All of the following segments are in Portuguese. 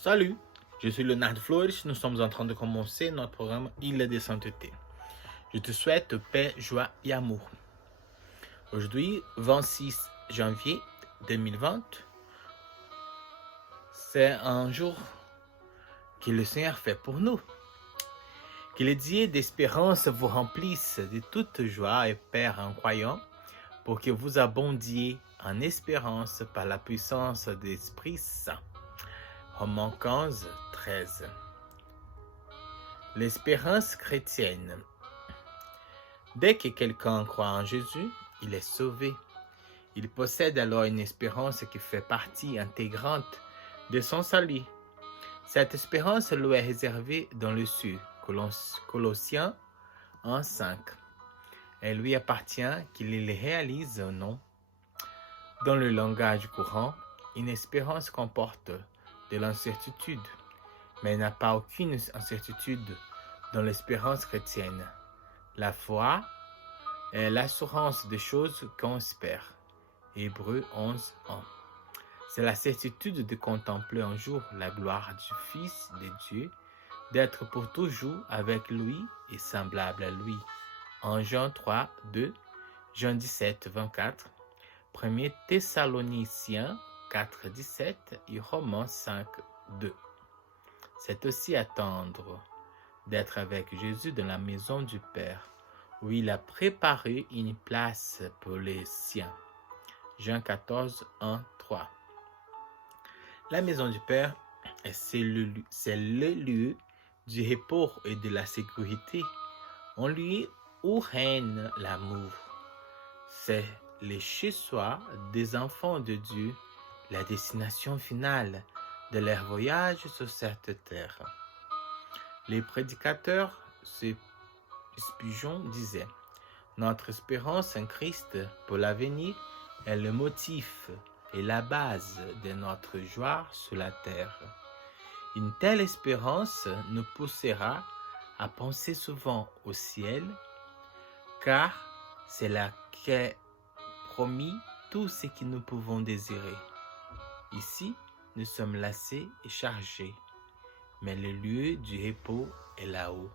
Salut, je suis Leonardo Flores. Nous sommes en train de commencer notre programme Île de Sainteté. Je te souhaite paix, joie et amour. Aujourd'hui, 26 janvier 2020, c'est un jour que le Seigneur fait pour nous. Que les dieux d'espérance vous remplissent de toute joie et paix en croyant, pour que vous abondiez en espérance par la puissance de l'Esprit Saint. Romains 15, 13. L'espérance chrétienne. Dès que quelqu'un croit en Jésus, il est sauvé. Il possède alors une espérance qui fait partie intégrante de son salut. Cette espérance lui est réservée dans le ciel, Colossiens 1,5. Elle lui appartient qu'il les réalise ou non. Dans le langage courant, une espérance comporte de l'incertitude, mais il n'y a pas aucune incertitude dans l'espérance chrétienne. La foi est l'assurance des choses qu'on espère. Hébreux 11, 1. C'est la certitude de contempler un jour la gloire du Fils de Dieu, d'être pour toujours avec lui et semblable à lui. En Jean 3, 2, Jean 17, 24, 1 Thessaloniciens 4, 17 et Romains 5, 2. C'est aussi attendre d'être avec Jésus dans la maison du Père, où il a préparé une place pour les siens. Jean 14, 1, 3. La maison du Père, c'est le lieu du repos et de la sécurité, un lieu où règne l'amour. C'est le chez-soi des enfants de Dieu, la destination finale de leur voyage sur cette terre. Les prédicateurs Spurgeon disait: notre espérance en Christ pour l'avenir est le motif et la base de notre joie sur la terre. Une telle espérance nous poussera à penser souvent au ciel, car c'est là qu'est promis tout ce que nous pouvons désirer. Ici, nous sommes lassés et chargés, mais le lieu du repos est là-haut.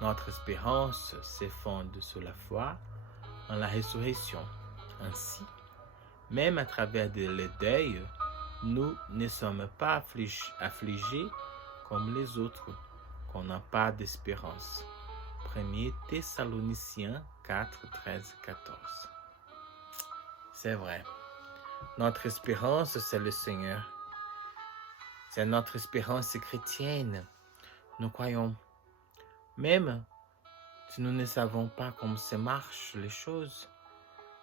Notre espérance se fonde sur la foi en la résurrection. Ainsi, même à travers le deuil, nous ne sommes pas affligés comme les autres, qu'on n'a pas d'espérance. 1 Thessaloniciens 4, 13, 14. C'est vrai. Notre espérance, c'est le Seigneur. C'est notre espérance chrétienne. Nous croyons. Même si nous ne savons pas comment se marchent les choses,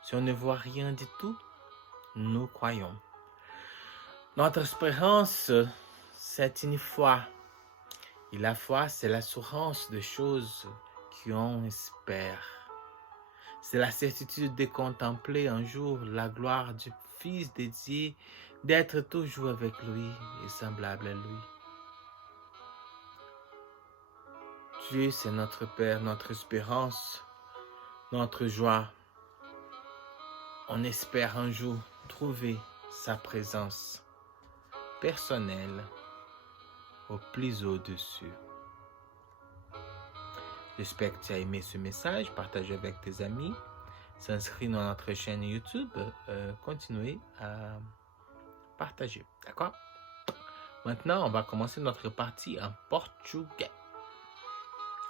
si on ne voit rien du tout, nous croyons. Notre espérance, c'est une foi. Et la foi, c'est l'assurance des choses qu'on espère. C'est la certitude de contempler un jour la gloire du Fils de Dieu, d'être toujours avec lui et semblable à lui. Dieu, c'est notre Père, notre espérance, notre joie. On espère un jour trouver sa présence personnelle au plus au-dessus. J'espère que tu as aimé ce message, partage avec tes amis, s'inscris dans notre chaîne YouTube, continuez à partager, d'accord? Maintenant, on va commencer notre partie en portugais.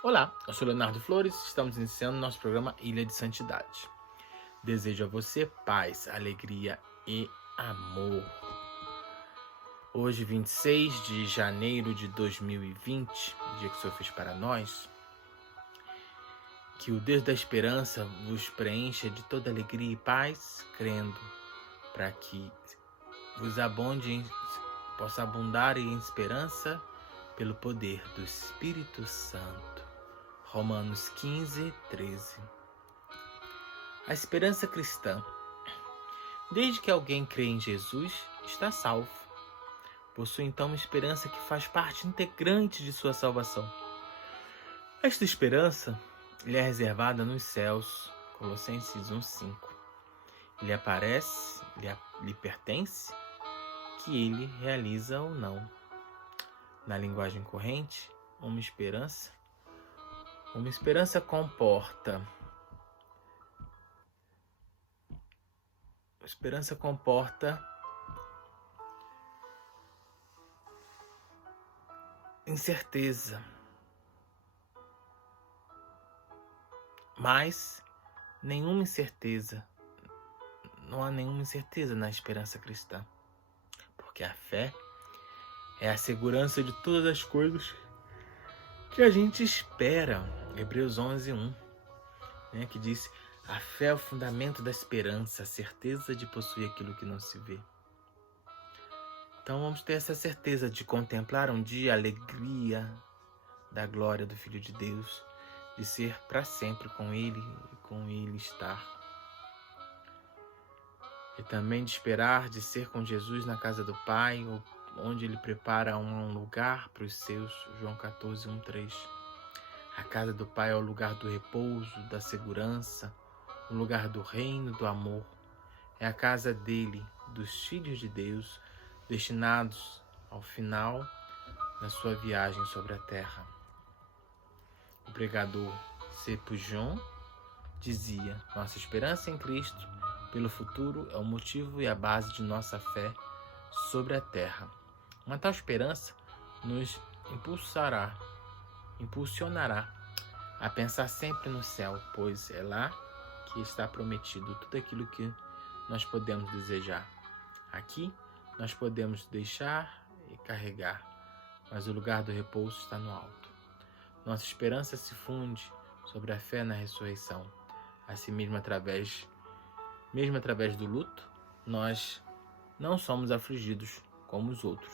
Olá, eu sou Leonardo Flores, estamos iniciando nosso programa Ilha de Santidade. Desejo a você paz, alegria e amor. Hoje, 26 de janeiro de 2020, dia que o Senhor fez para nós, que o Deus da esperança vos preencha de toda alegria e paz, crendo, para que vos abunde, possa abundar em esperança pelo poder do Espírito Santo. Romanos 15, 13. A esperança cristã. Desde que alguém crê em Jesus, está salvo. Possui então uma esperança que faz parte integrante de sua salvação. Esta esperança lhe é reservada nos céus, Colossenses 1,5. Lhe aparece, lhe pertence, que ele realiza ou não. Na linguagem corrente, uma esperança comporta incerteza, mas não há nenhuma incerteza na esperança cristã, porque a fé é a segurança de todas as coisas que a gente espera. Hebreus 11:1, que diz: a fé é o fundamento da esperança, a certeza de possuir aquilo que não se vê. Então vamos ter essa certeza de contemplar um dia a alegria da glória do Filho de Deus, de ser para sempre com Ele e com Ele estar. E também de esperar de ser com Jesus na casa do Pai, onde Ele prepara um lugar para os seus, João 14:1-3. A casa do Pai é o lugar do repouso, da segurança, o lugar do reino, do amor. É a casa dele, dos filhos de Deus, destinados ao final da sua viagem sobre a terra. O pregador Spurgeon dizia: nossa esperança em Cristo pelo futuro é o motivo e a base de nossa fé sobre a terra. Uma tal esperança nos impulsionará a pensar sempre no céu, pois é lá que está prometido tudo aquilo que nós podemos desejar. Aqui nós podemos deixar e carregar, mas o lugar do repouso está no alto. Nossa esperança se funde sobre a fé na ressurreição. Assim mesmo através do luto, nós não somos afligidos como os outros,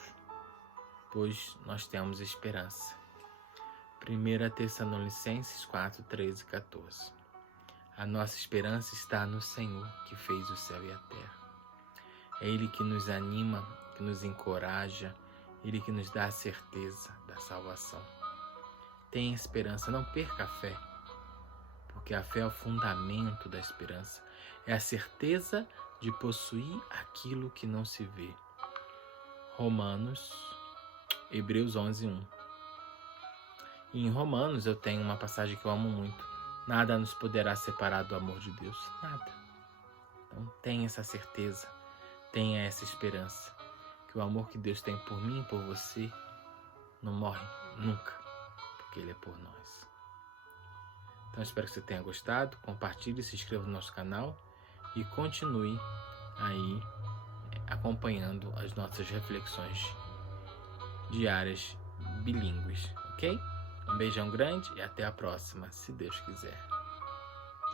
pois nós temos esperança. 1 Tessalonicenses 4:13-14. A nossa esperança está no Senhor, que fez o céu e a terra. É Ele que nos anima, que nos encoraja, Ele que nos dá a certeza da salvação. Tenha esperança, não perca a fé, porque a fé é o fundamento da esperança. É a certeza de possuir aquilo que não se vê. Hebreus 11:1. E em Romanos eu tenho uma passagem que eu amo muito. Nada nos poderá separar do amor de Deus. Nada. Então tenha essa certeza, tenha essa esperança, que o amor que Deus tem por mim e por você não morre nunca, porque Ele é por nós. Então espero que você tenha gostado, compartilhe, se inscreva no nosso canal e continue aí acompanhando as nossas reflexões diárias bilíngues, ok? Um beijão grande e até a próxima, se Deus quiser.